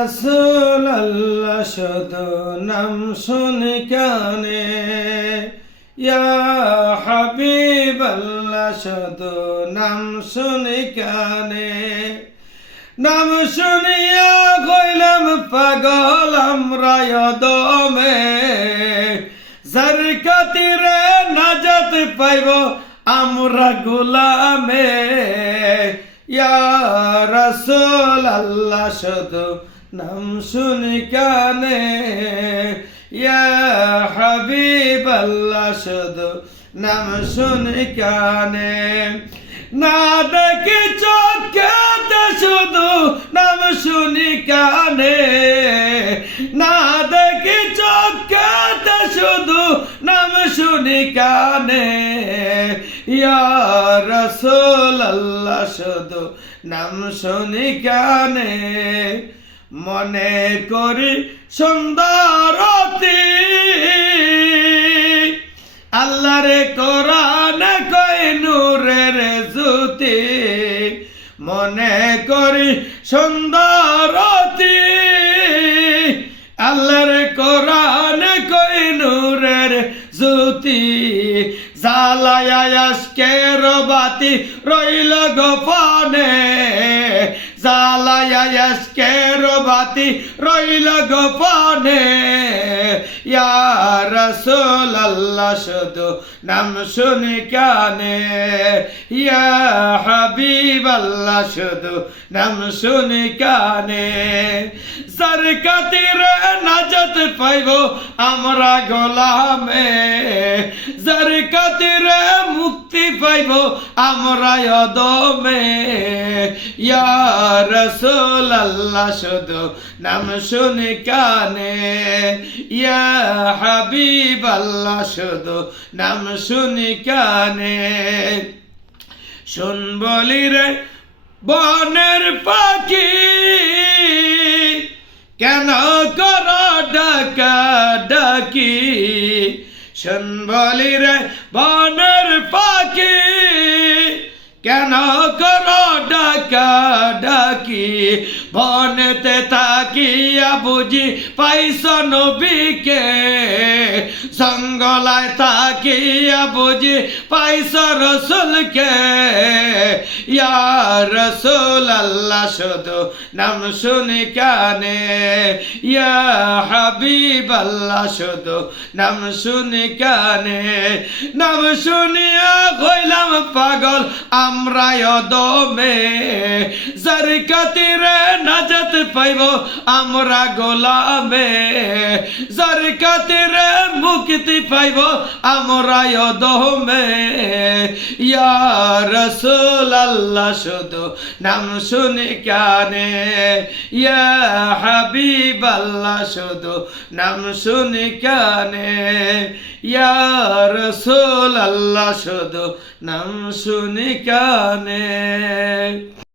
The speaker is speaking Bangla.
রাসূলুল্লাহ শুধু নাম শুনি কানে, ইয়া হাবিবাল্লাহ শুধু নাম শুনি কানে। নাম শুনিয়া হইলাম পাগল আমরা দমে, যার খাতিরে নাজাত পাইব আমরা গোলামে। ইয়া রাসূলুল্লাহ শুধু নাম শুনি কানে, ইয়া হাবিবাল্লাহ শুধু নাম শুনি কানে। না দেখি চোখেতে শুধু নাম শুনি কানে, না দেখি চোখেতে শুধু নাম শুনি কানে। ইয়া রাসূলুল্লাহ শুধু নাম শুনি কানে। মনে করি সুন্দরতি আল্লাহরে কোরআন কই নূরের জ্যোতি, মনে করি সুন্দরতি আল্লাহর কোরআন কই নূরের জ্যোতি। জ্বালায়া আজকের বাতি রইল গোপনে, জ্বালায়া আজকের বাতি রইল গোপনে। ইয়া রাসূলুল্লাহ শুধু নাম শুনি কানে, ইয়া হাবিবাল্লাহ শুধু নাম শুনি কানে। যার খাতিরে নাজাত পাইব আমরা গোলামে, যার খাতিরে মুক্তি পাইব আমরা দমে। ইয়া রাসূলুল্লাহ শুধু নাম শুনি কানে, ইয়া হাবিবাল্লাহ শুধু নাম শুনি কানে। শুন বলি রে বনের পাখি কেন কর ডাকা ডাকি, শুন বলি রে বনের পাখি কেন কর ডাকা ডাকি। বনেতে থাকিয়া বুঝি পাইছ নবীকে, জঙ্গলায় থাকিয়া বুঝি পাইছ রসুলকে। ইয়া রাসূলুল্লাহ শুধু নাম শুনি কানে, ইয়া হাবিবাল্লাহ শুধু নাম শুনি কানে। নাম শুনিয়া হইলাম পাগল আমরা দমে, যার খাতিরে নাজাত পাইব আমরা গোলামে, যার খাতিরে মুক্তি পাইব আমরা দমে। ইয়া রাসূলুল্লাহ শুধু নাম শুনি কানে, ইয়া হাবিবাল্লাহ শুধু নাম শুনি কানে। ইয়া রাসূলুল্লাহ শুধু নাম শুনি কানে।